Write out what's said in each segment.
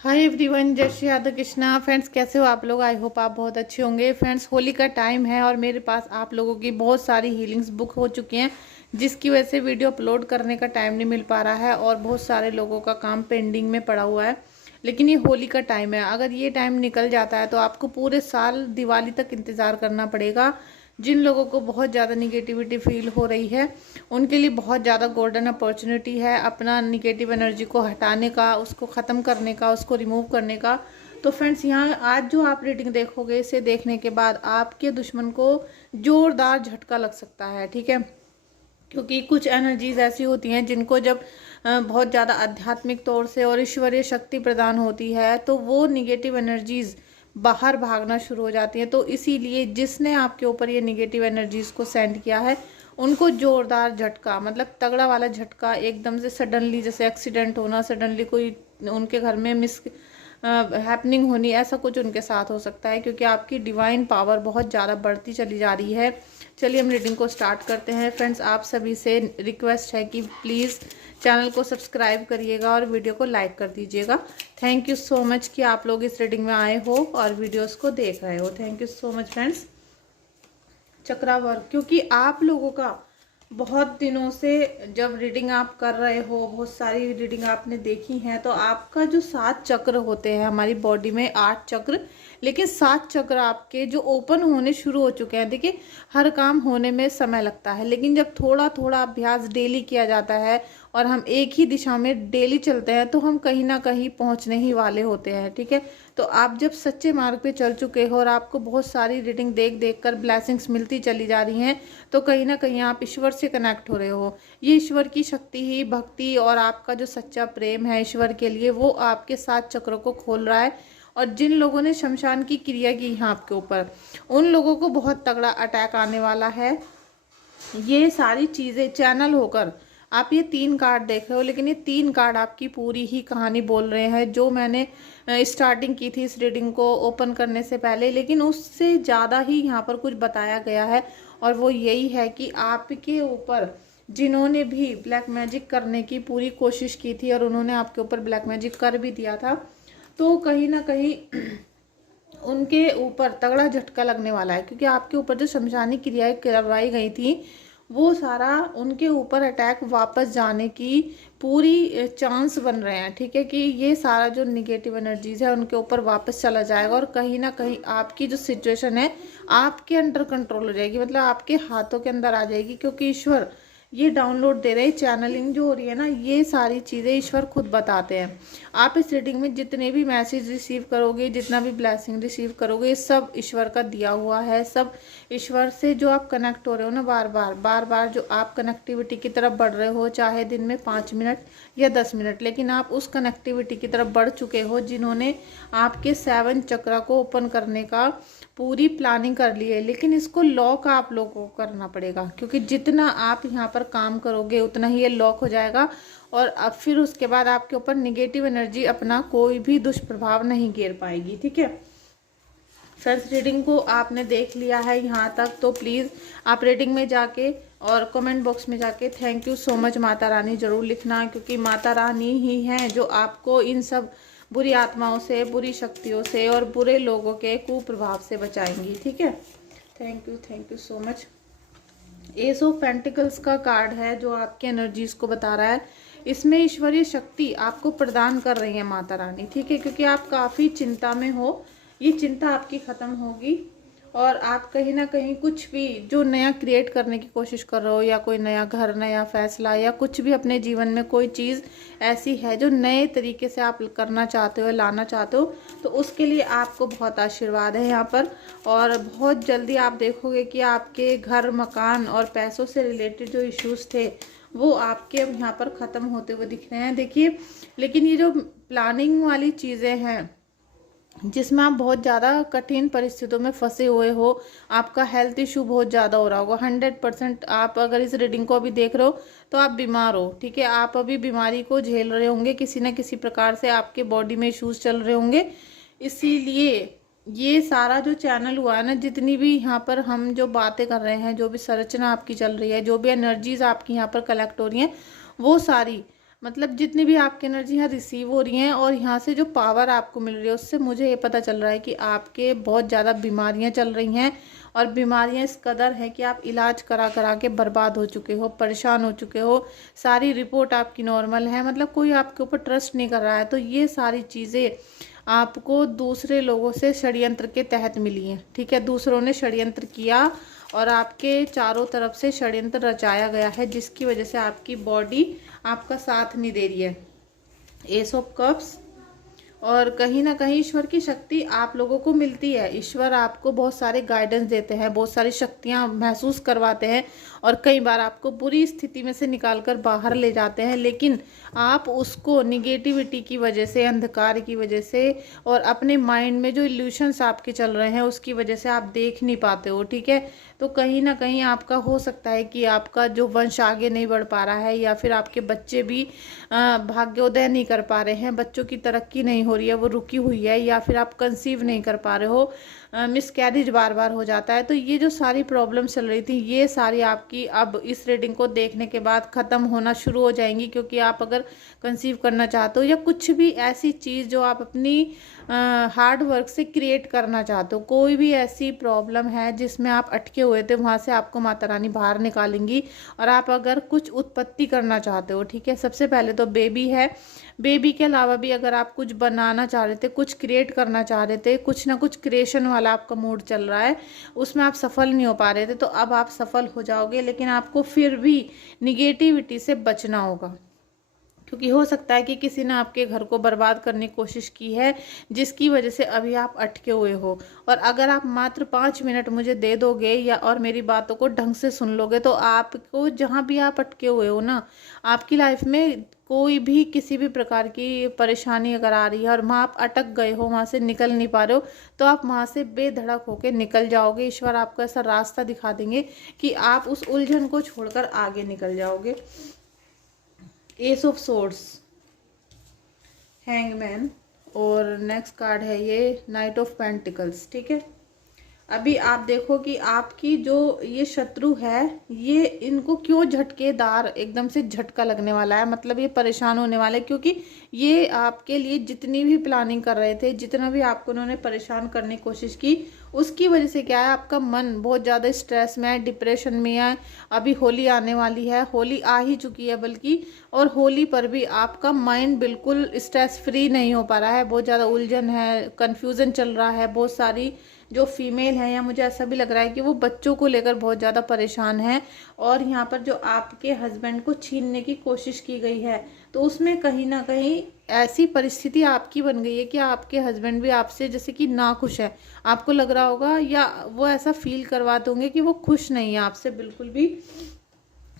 Hi everyone, जय Shri Radha Krishna. Friends, कैसे हो आप लोग? आई होप आप बहुत अच्छे होंगे। फ्रेंड्स, होली का टाइम है और मेरे पास आप लोगों की बहुत सारी हीलिंग्स बुक हो चुकी हैं, जिसकी वजह से वीडियो अपलोड करने का टाइम नहीं मिल पा रहा है और बहुत सारे लोगों का काम पेंडिंग में पड़ा हुआ है। लेकिन ये होली का टाइम है, अगर ये टाइम निकल जाता है तो आपको पूरे साल दिवाली तक इंतज़ार करना पड़ेगा। जिन लोगों को बहुत ज़्यादा निगेटिविटी फील हो रही है उनके लिए बहुत ज़्यादा गोल्डन अपॉर्चुनिटी है अपना निगेटिव एनर्जी को हटाने का, उसको ख़त्म करने का, उसको रिमूव करने का। तो फ्रेंड्स, यहाँ आज जो आप रीडिंग देखोगे, इसे देखने के बाद आपके दुश्मन को ज़ोरदार झटका लग सकता है, ठीक है। क्योंकि कुछ एनर्जीज ऐसी होती हैं जिनको जब बहुत ज़्यादा आध्यात्मिक तौर से और ईश्वरीय शक्ति प्रदान होती है तो वो निगेटिव एनर्जीज बाहर भागना शुरू हो जाती हैं। तो इसीलिए जिसने आपके ऊपर ये निगेटिव एनर्जीज को सेंड किया है उनको जोरदार झटका, मतलब तगड़ा वाला झटका, एकदम से सडनली, जैसे एक्सीडेंट होना, सडनली कोई उनके घर में मिस हैपनिंग होनी, ऐसा कुछ उनके साथ हो सकता है। क्योंकि आपकी डिवाइन पावर बहुत ज़्यादा बढ़ती चली जा रही है। चलिए हम रीडिंग को स्टार्ट करते हैं। फ्रेंड्स, आप सभी से रिक्वेस्ट है कि प्लीज़ चैनल को सब्सक्राइब करिएगा और वीडियो को लाइक कर दीजिएगा। थैंक यू सो मच कि आप लोग इस रीडिंग में आए हो और वीडियोस को देख रहे हो। Thank you so much friends. चक्रावर्क, क्योंकि आप लोगों का बहुत दिनों से जब रीडिंग आप कर रहे हो, बहुत सारी रीडिंग आपने देखी हैं, तो आपका जो 7 चक्र होते हैं हमारी बॉडी में, 8 चक्र, लेकिन 7 चक्र आपके जो ओपन होने शुरू हो चुके हैं। देखिए, हर काम होने में समय लगता है, लेकिन जब थोड़ा थोड़ा अभ्यास डेली किया जाता है और हम एक ही दिशा में डेली चलते हैं तो हम कहीं ना कहीं पहुंचने ही वाले होते हैं, ठीक है। तो आप जब सच्चे मार्ग पे चल चुके हो और आपको बहुत सारी रीडिंग देख देख कर ब्लेसिंग्स मिलती चली जा रही हैं, तो कहीं ना कहीं आप ईश्वर से कनेक्ट हो रहे हो। ये ईश्वर की शक्ति ही, भक्ति और आपका जो सच्चा प्रेम है ईश्वर के लिए, वो आपके 7 चक्रों को खोल रहा है। और जिन लोगों ने शमशान की क्रिया की है आपके ऊपर, उन लोगों को बहुत तगड़ा अटैक आने वाला है। ये सारी चीज़ें चैनल होकर, आप ये 3 कार्ड देख रहे हो, लेकिन ये 3 कार्ड आपकी पूरी ही कहानी बोल रहे हैं जो मैंने स्टार्टिंग की थी इस रीडिंग को ओपन करने से पहले, लेकिन उससे ज़्यादा ही यहाँ पर कुछ बताया गया है। और वो यही है कि आपके ऊपर जिन्होंने भी ब्लैक मैजिक करने की पूरी कोशिश की थी और उन्होंने आपके ऊपर ब्लैक मैजिक कर भी दिया था, तो कहीं ना कहीं उनके ऊपर तगड़ा झटका लगने वाला है। क्योंकि आपके ऊपर जो शमशानी क्रियाएं करवाई गई थी, वो सारा उनके ऊपर अटैक वापस जाने की पूरी चांस बन रहे हैं, ठीक है। कि ये सारा जो निगेटिव एनर्जीज है उनके ऊपर वापस चला जाएगा और कहीं ना कहीं आपकी जो सिचुएशन है आपके अंडर कंट्रोल हो जाएगी, मतलब आपके हाथों के अंदर आ जाएगी। क्योंकि ईश्वर ये डाउनलोड दे रहे हैं, चैनलिंग जो हो रही है ना, ये सारी चीज़ें ईश्वर खुद बताते हैं। आप इस रीडिंग में जितने भी मैसेज रिसीव करोगे, जितना भी ब्लेसिंग रिसीव करोगे, ये सब ईश्वर का दिया हुआ है। सब ईश्वर से जो आप कनेक्ट हो रहे हो ना, बार बार जो आप कनेक्टिविटी की तरफ बढ़ रहे हो, चाहे दिन में 5 मिनट या 10 मिनट, लेकिन आप उस कनेक्टिविटी की तरफ बढ़ चुके हो जिन्होंने आपके 7 चक्रा को ओपन करने का पूरी प्लानिंग कर ली है। लेकिन इसको लॉक आप लोगों को करना पड़ेगा, क्योंकि जितना आप यहाँ पर काम करोगे उतना ही ये लॉक हो जाएगा और अब फिर उसके बाद आपके ऊपर निगेटिव एनर्जी अपना कोई भी दुष्प्रभाव नहीं गिर पाएगी, ठीक है। फर्स्ट रीडिंग को आपने देख लिया है यहाँ तक, तो प्लीज़ आप रीडिंग में जाके और कमेंट बॉक्स में जाके thank you so much Mata Rani ज़रूर लिखना, क्योंकि माता रानी ही हैं जो आपको इन सब बुरी आत्माओं से, बुरी शक्तियों से और बुरे लोगों के कुप्रभाव से बचाएंगी, ठीक है। Thank you so much. S of pentacles का कार्ड है जो आपके एनर्जीज को बता रहा है। इसमें ईश्वरीय शक्ति आपको प्रदान कर रही है माता रानी, ठीक है। क्योंकि आप काफ़ी चिंता में हो, ये चिंता आपकी ख़त्म होगी और आप कहीं ना कहीं कुछ भी जो नया क्रिएट करने की कोशिश कर रहे हो, या कोई नया घर, नया फैसला, या कुछ भी अपने जीवन में कोई चीज़ ऐसी है जो नए तरीके से आप करना चाहते हो, लाना चाहते हो, तो उसके लिए आपको बहुत आशीर्वाद है यहाँ पर। और बहुत जल्दी आप देखोगे कि आपके घर, मकान और पैसों से रिलेटेड जो इश्यूज थे वो आपके अब यहाँ पर ख़त्म होते हुए दिख रहे हैं। देखिए, लेकिन ये जो प्लानिंग वाली चीज़ें हैं जिसमें आप बहुत ज़्यादा कठिन परिस्थितियों में फंसे हुए हो, आपका हेल्थ इशू बहुत ज़्यादा हो रहा होगा, 100% आप अगर इस रीडिंग को अभी देख रहे हो तो आप बीमार हो, ठीक है। आप अभी बीमारी को झेल रहे होंगे, किसी न किसी प्रकार से आपके बॉडी में इश्यूज चल रहे होंगे। इसीलिए ये सारा जो चैनल हुआ है ना, जितनी भी यहाँ पर हम जो बातें कर रहे हैं, जो भी संरचना आपकी चल रही है, जो भी एनर्जीज आपकी यहाँ पर कलेक्ट हो रही हैं, वो सारी मतलब जितनी भी आपकी एनर्जी यहाँ रिसीव हो रही हैं और यहाँ से जो पावर आपको मिल रही है उससे मुझे ये पता चल रहा है कि आपके बहुत ज़्यादा बीमारियाँ चल रही हैं और बीमारियाँ इस कदर हैं कि आप इलाज करा करा के बर्बाद हो चुके हो, परेशान हो चुके हो। सारी रिपोर्ट आपकी नॉर्मल है, मतलब कोई आपके ऊपर ट्रस्ट नहीं कर रहा है। तो ये सारी चीज़ें आपको दूसरे लोगों से षड्यंत्र के तहत मिली हैं, ठीक है। दूसरों ने षड्यंत्र किया और आपके चारों तरफ से षड्यंत्र रचाया गया है, जिसकी वजह से आपकी बॉडी आपका साथ नहीं दे रही है। एस ऑफ कप्स, और कहीं ना कहीं ईश्वर की शक्ति आप लोगों को मिलती है। ईश्वर आपको बहुत सारे गाइडेंस देते हैं, बहुत सारी शक्तियां महसूस करवाते हैं और कई बार आपको बुरी स्थिति में से निकालकर बाहर ले जाते हैं, लेकिन आप उसको निगेटिविटी की वजह से, अंधकार की वजह से और अपने माइंड में जो इल्यूशंस आपके चल रहे हैं उसकी वजह से आप देख नहीं पाते हो, ठीक है। तो कहीं ना कहीं आपका हो सकता है कि आपका जो वंश आगे नहीं बढ़ पा रहा है, या फिर आपके बच्चे भी भाग्योदय नहीं कर पा रहे हैं, बच्चों की तरक्की नहीं हो रही है, वो रुकी हुई है, या फिर आप कंसीव नहीं कर पा रहे हो, मिसकैरेज बार बार हो जाता है। तो ये जो सारी प्रॉब्लम चल रही थी ये सारी आपकी अब इस रीडिंग को देखने के बाद ख़त्म होना शुरू हो जाएंगी, क्योंकि आप अगर कंसीव करना चाहते हो या कुछ भी ऐसी चीज़ जो आप अपनी हार्ड वर्क से क्रिएट करना चाहते हो, कोई भी ऐसी प्रॉब्लम है जिसमें आप अटके हुए थे, वहाँ से आपको माता रानी बाहर निकालेंगी। और आप अगर कुछ उत्पत्ति करना चाहते हो, ठीक है, सबसे पहले तो बेबी है, बेबी के अलावा भी अगर आप कुछ बनाना चाह रहे थे, कुछ क्रिएट करना चाह रहे थे, कुछ ना कुछ क्रिएशन वाला आपका मूड चल रहा है, उसमें आप सफल नहीं हो पा रहे थे, तो अब आप सफल हो जाओगे। लेकिन आपको फिर भी निगेटिविटी से बचना होगा, क्योंकि हो सकता है कि किसी ने आपके घर को बर्बाद करने की कोशिश की है, जिसकी वजह से अभी आप अटके हुए हो। और अगर आप मात्र 5 मिनट मुझे दे दोगे या और मेरी बातों को ढंग से सुन लोगे, तो आपको जहाँ भी आप अटके हुए हो ना, आपकी लाइफ में कोई भी किसी भी प्रकार की परेशानी अगर आ रही है और वहाँ आप अटक गए हो, वहाँ से निकल नहीं पा रहे हो, तो आप वहाँ से बेधड़क होकर निकल जाओगे। ईश्वर आपको ऐसा रास्ता दिखा देंगे कि आप उस उलझन को छोड़कर आगे निकल जाओगे। एस ऑफ सोर्ड्स, हैंगमैन, और नेक्स्ट कार्ड है ये नाइट ऑफ पेंटिकल्स, ठीक है। अभी आप देखो कि आपकी जो ये शत्रु है, ये इनको क्यों झटकेदार एकदम से झटका लगने वाला है, मतलब ये परेशान होने वाले हैं, क्योंकि ये आपके लिए जितनी भी प्लानिंग कर रहे थे, जितना भी आपको उन्होंने परेशान करने की कोशिश की, उसकी वजह से क्या है, आपका मन बहुत ज़्यादा स्ट्रेस में है, डिप्रेशन में है। अभी होली आने वाली है, होली आ ही चुकी है बल्कि, और होली पर भी आपका माइंड बिल्कुल स्ट्रेस फ्री नहीं हो पा रहा है, बहुत ज़्यादा उलझन है, कन्फ्यूज़न चल रहा है। बहुत सारी जो फीमेल है, या मुझे ऐसा भी लग रहा है कि वो बच्चों को लेकर बहुत ज़्यादा परेशान है, और यहाँ पर जो आपके हस्बैंड को छीनने की कोशिश की गई है, तो उसमें कहीं ना कहीं ऐसी परिस्थिति आपकी बन गई है कि आपके हस्बैंड भी आपसे जैसे कि नाखुश है। आपको लग रहा होगा या वो ऐसा फील करवाते होंगे कि वो खुश नहीं है आपसे बिल्कुल भी।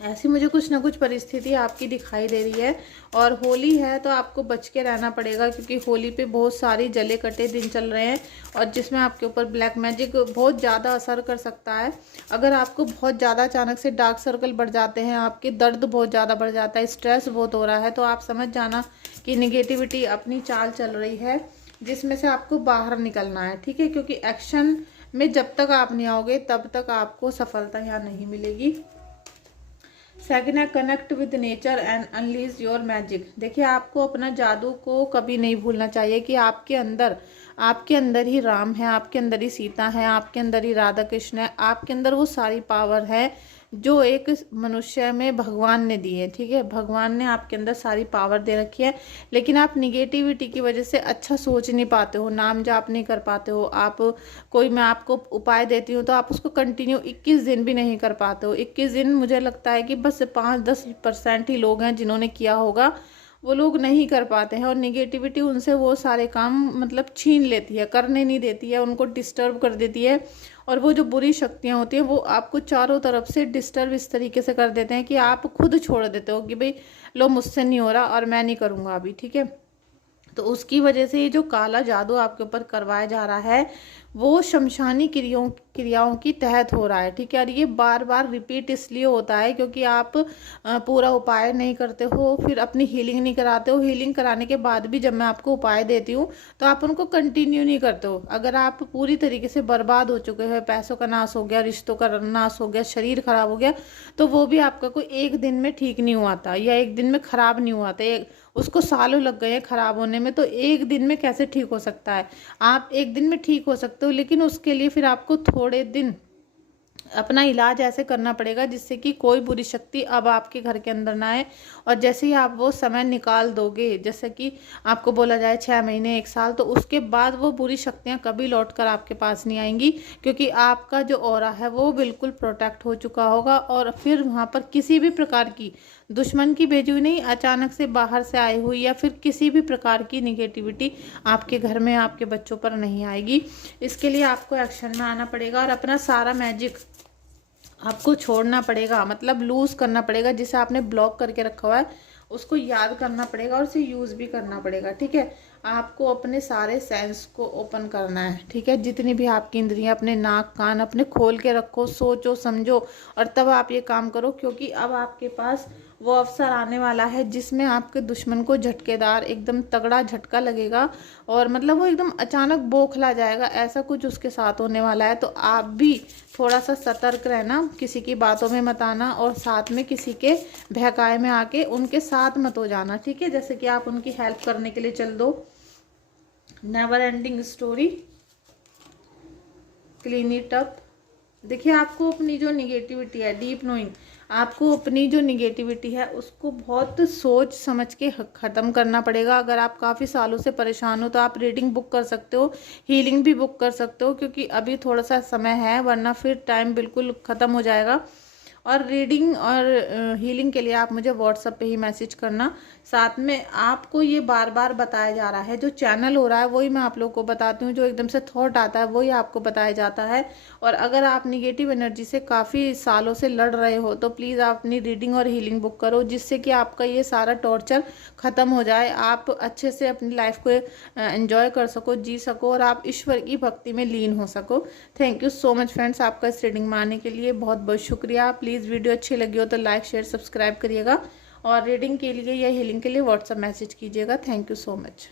ऐसी मुझे कुछ ना कुछ परिस्थिति आपकी दिखाई दे रही है। और होली है तो आपको बच के रहना पड़ेगा, क्योंकि होली पे बहुत सारी जले कटे दिन चल रहे हैं, और जिसमें आपके ऊपर ब्लैक मैजिक बहुत ज़्यादा असर कर सकता है। अगर आपको बहुत ज़्यादा अचानक से डार्क सर्कल बढ़ जाते हैं, आपके दर्द बहुत ज़्यादा बढ़ जाता है, स्ट्रेस बहुत हो रहा है, तो आप समझ जाना कि निगेटिविटी अपनी चाल चल रही है, जिसमें से आपको बाहर निकलना है, ठीक है। क्योंकि एक्शन में जब तक आप नहीं आओगे तब तक आपको सफलता यहाँ नहीं मिलेगी। सेकंड है connect with nature and unleash your magic. देखिए, आपको अपना जादू को कभी नहीं भूलना चाहिए कि आपके अंदर ही राम है, आपके अंदर ही सीता है, आपके अंदर ही राधा कृष्ण है, आपके अंदर वो सारी पावर है जो एक मनुष्य में भगवान ने दी है, ठीक है। भगवान ने आपके अंदर सारी पावर दे रखी है, लेकिन आप निगेटिविटी की वजह से अच्छा सोच नहीं पाते हो, नाम जाप नहीं कर पाते हो। आप कोई, मैं आपको उपाय देती हूँ तो आप उसको कंटिन्यू 21 दिन भी नहीं कर पाते हो। 21 दिन मुझे लगता है कि बस 5-10% ही लोग हैं जिन्होंने किया होगा, वो लोग नहीं कर पाते हैं। और निगेटिविटी उनसे वो सारे काम मतलब छीन लेती है, करने नहीं देती है, उनको डिस्टर्ब कर देती है। और वो जो बुरी शक्तियाँ होती हैं वो आपको चारों तरफ से डिस्टर्ब इस तरीके से कर देते हैं कि आप खुद छोड़ देते हो कि भाई लो, मुझसे नहीं हो रहा और मैं नहीं करूँगा अभी, ठीक है। तो उसकी वजह से ये जो काला जादू आपके ऊपर करवाया जा रहा है वो शमशानी क्रियाओं की तहत हो रहा है, ठीक है। और ये बार बार रिपीट इसलिए होता है क्योंकि आप पूरा उपाय नहीं करते हो, फिर अपनी हीलिंग नहीं कराते हो। हीलिंग कराने के बाद भी जब मैं आपको उपाय देती हूँ तो आप उनको कंटिन्यू नहीं करते हो। अगर आप पूरी तरीके से बर्बाद हो चुके हो, पैसों का नाश हो गया, रिश्तों का नाश हो गया, शरीर खराब हो गया, तो वो भी आपका कोई एक दिन में ठीक नहीं हुआ था या एक दिन में खराब नहीं हुआ था। उसको सालों लग गए हैं खराब होने में, तो एक दिन में कैसे ठीक हो सकता है। आप एक दिन में ठीक हो सकते हो, लेकिन उसके लिए फिर आपको थोड़े दिन अपना इलाज ऐसे करना पड़ेगा जिससे कि कोई बुरी शक्ति अब आपके घर के अंदर ना आए। और जैसे ही आप वो समय निकाल दोगे, जैसे कि आपको बोला जाए 6 महीने 1 साल, तो उसके बाद वो बुरी शक्तियाँ कभी लौट कर आपके पास नहीं आएंगी, क्योंकि आपका जो ऑरा है वो बिल्कुल प्रोटेक्ट हो चुका होगा। और फिर वहाँ पर किसी भी प्रकार की दुश्मन की भेजी हुई नहीं, अचानक से बाहर से आई हुई या फिर किसी भी प्रकार की निगेटिविटी आपके घर में, आपके बच्चों पर नहीं आएगी। इसके लिए आपको एक्शन में आना पड़ेगा और अपना सारा मैजिक आपको छोड़ना पड़ेगा, मतलब लूज करना पड़ेगा। जिसे आपने ब्लॉक करके रखा हुआ है उसको याद करना पड़ेगा और उसे यूज़ भी करना पड़ेगा, ठीक है। आपको अपने सारे सेंस को ओपन करना है, ठीक है। जितनी भी आपकी इंद्रियां, अपने नाक कान अपने खोल के रखो, सोचो समझो और तब आप ये काम करो, क्योंकि अब आपके पास वो अवसर आने वाला है जिसमें आपके दुश्मन को झटकेदार एकदम तगड़ा झटका लगेगा और मतलब वो एकदम अचानक बौखला जाएगा, ऐसा कुछ उसके साथ होने वाला है। तो आप भी थोड़ा सा सतर्क रहना, किसी की बातों में मत आना और साथ में किसी के बहकाए में आके उनके साथ मत हो जाना, ठीक है। जैसे कि आप उनकी हेल्प करने के लिए चल दो, never ending story, clean it up. देखिए, आपको अपनी जो निगेटिविटी है, डीप नोइंग, आपको अपनी जो निगेटिविटी है उसको बहुत सोच समझ के ख़त्म करना पड़ेगा। अगर आप काफ़ी सालों से परेशान हो तो आप रीडिंग बुक कर सकते हो, हीलिंग भी बुक कर सकते हो, क्योंकि अभी थोड़ा सा समय है, वरना फिर टाइम बिल्कुल ख़त्म हो जाएगा। और रीडिंग और हीलिंग के लिए आप मुझे व्हाट्सएप पे ही मैसेज करना। साथ में आपको ये बार बार बताया जा रहा है, जो चैनल हो रहा है वही मैं आप लोगों को बताती हूँ, जो एकदम से थॉट आता है वही आपको बताया जाता है। और अगर आप निगेटिव एनर्जी से काफ़ी सालों से लड़ रहे हो तो प्लीज़ आप अपनी रीडिंग और हीलिंग बुक करो, जिससे कि आपका ये सारा टॉर्चर ख़त्म हो जाए, आप अच्छे से अपनी लाइफ को एंजॉय कर सको, जी सको और आप ईश्वर की भक्ति में लीन हो सको। Thank you so much friends, आपका इस रीडिंग में आने के लिए बहुत बहुत शुक्रिया। प्लीज़ वीडियो अच्छी लगी हो तो लाइक शेयर सब्सक्राइब करिएगा और रीडिंग के लिए या हीलिंग के लिए व्हाट्सएप मैसेज कीजिएगा। Thank you so much.